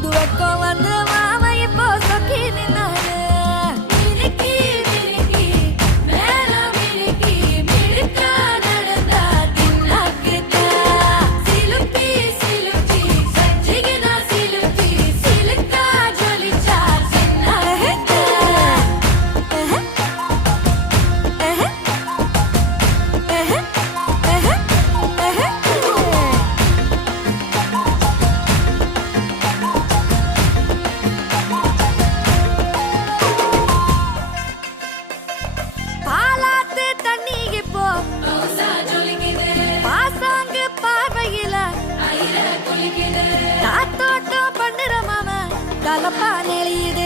Kudu ekolan dalam dalla panelide.